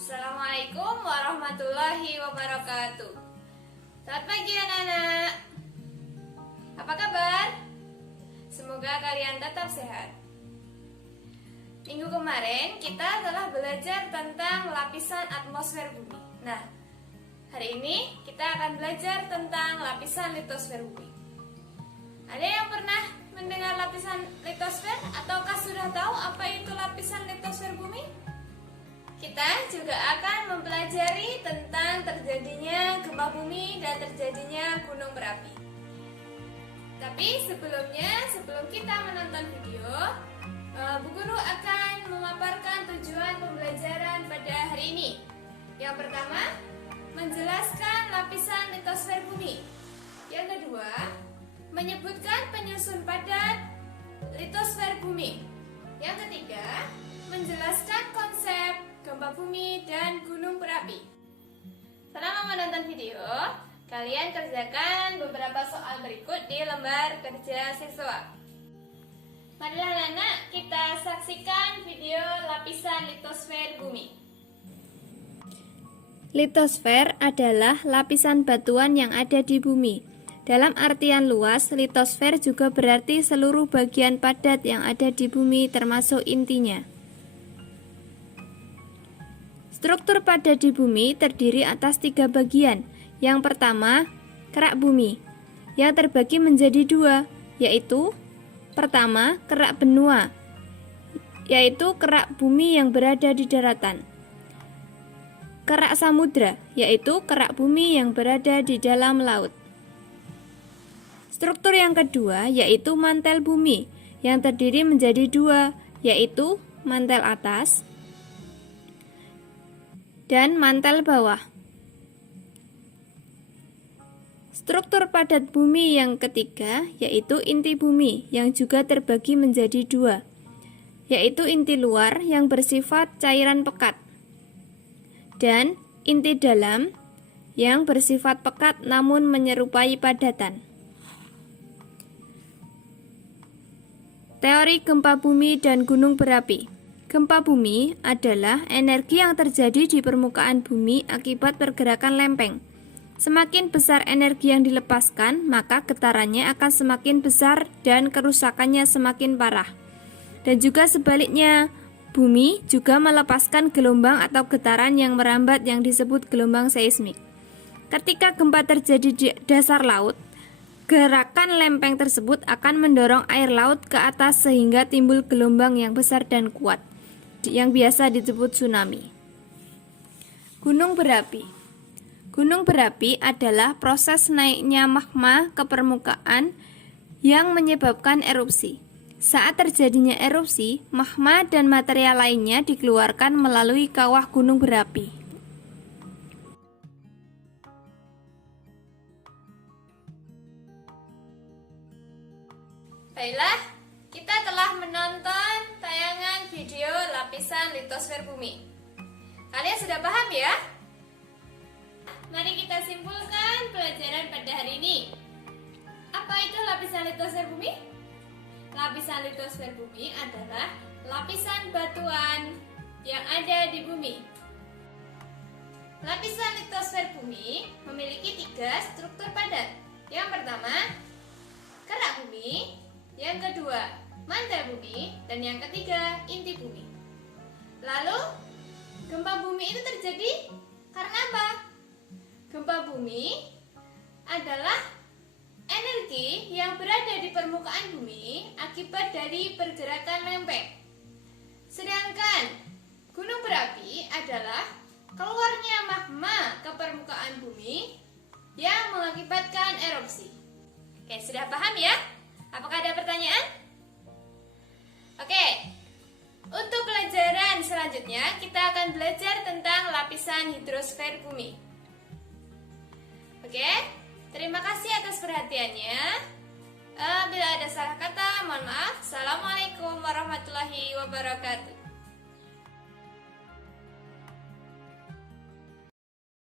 Assalamualaikum warahmatullahi wabarakatuh. Selamat pagi anak-anak. Apa kabar? Semoga kalian tetap sehat. Minggu kemarin kita telah belajar tentang lapisan atmosfer bumi. Nah, hari ini kita akan belajar tentang lapisan litosfer bumi. Ada yang pernah mendengar lapisan litosfer ataukah sudah tahu apa itu lapisan litosfer bumi? Kita juga akan mempelajari tentang terjadinya gempa bumi dan terjadinya gunung berapi. Tapi sebelum kita menonton video, Bu Guru akan memaparkan tujuan pembelajaran pada hari ini. Yang pertama, menjelaskan lapisan litosfer bumi. Yang kedua, menyebutkan penyusun padat litosfer bumi. Yang ketiga, menjelaskan konsep gempa bumi dan gunung berapi. Selama menonton video, kalian kerjakan beberapa soal berikut di lembar kerja siswa. Marilah anak, kita saksikan video lapisan litosfer bumi. Litosfer adalah lapisan batuan yang ada di bumi. Dalam artian luas, litosfer juga berarti seluruh bagian padat yang ada di bumi termasuk intinya. Struktur padat di bumi terdiri atas 3 bagian. Yang pertama, kerak bumi, yang terbagi menjadi 2, yaitu pertama, kerak benua, yaitu kerak bumi yang berada di daratan. Kerak samudra, yaitu kerak bumi yang berada di dalam laut. Struktur yang kedua yaitu mantel bumi, yang terdiri menjadi 2, yaitu mantel atas dan mantel bawah. Struktur padat bumi yang ketiga yaitu inti bumi, yang juga terbagi menjadi 2, yaitu inti luar yang bersifat cairan pekat dan inti dalam yang bersifat pekat namun menyerupai padatan. Teori gempa bumi dan gunung berapi. Gempa bumi adalah energi yang terjadi di permukaan bumi akibat pergerakan lempeng. Semakin besar energi yang dilepaskan, maka getarannya akan semakin besar dan kerusakannya semakin parah. Dan juga sebaliknya, bumi juga melepaskan gelombang atau getaran yang merambat yang disebut gelombang seismik. Ketika gempa terjadi di dasar laut, gerakan lempeng tersebut akan mendorong air laut ke atas sehingga timbul gelombang yang besar dan kuat, yang biasa disebut tsunami. Gunung berapi. Gunung berapi adalah proses naiknya magma ke permukaan yang menyebabkan erupsi. Saat terjadinya erupsi, magma dan material lainnya dikeluarkan melalui kawah gunung berapi. Baiklah, kita telah menonton tayangan video lapisan litosfer bumi. Kalian sudah paham ya? Mari kita simpulkan pelajaran pada hari ini. Apa itu lapisan litosfer bumi? Lapisan litosfer bumi adalah lapisan batuan yang ada di bumi. Lapisan litosfer bumi memiliki 3 struktur padat. Yang pertama, kerak bumi. Yang kedua, mantel bumi. Dan yang ketiga, inti bumi. Lalu, gempa bumi itu terjadi karena apa? Gempa bumi adalah energi yang berada di permukaan bumi akibat dari pergerakan lempeng. Sedangkan gunung berapi adalah keluarnya magma ke permukaan bumi yang mengakibatkan erupsi. Oke, sudah paham ya? Apakah ada pertanyaan? Oke, untuk pelajaran selanjutnya kita akan belajar tentang lapisan hidrosfer bumi. Oke, terima kasih atas perhatiannya. Bila ada salah kata, mohon maaf. Assalamualaikum warahmatullahi wabarakatuh.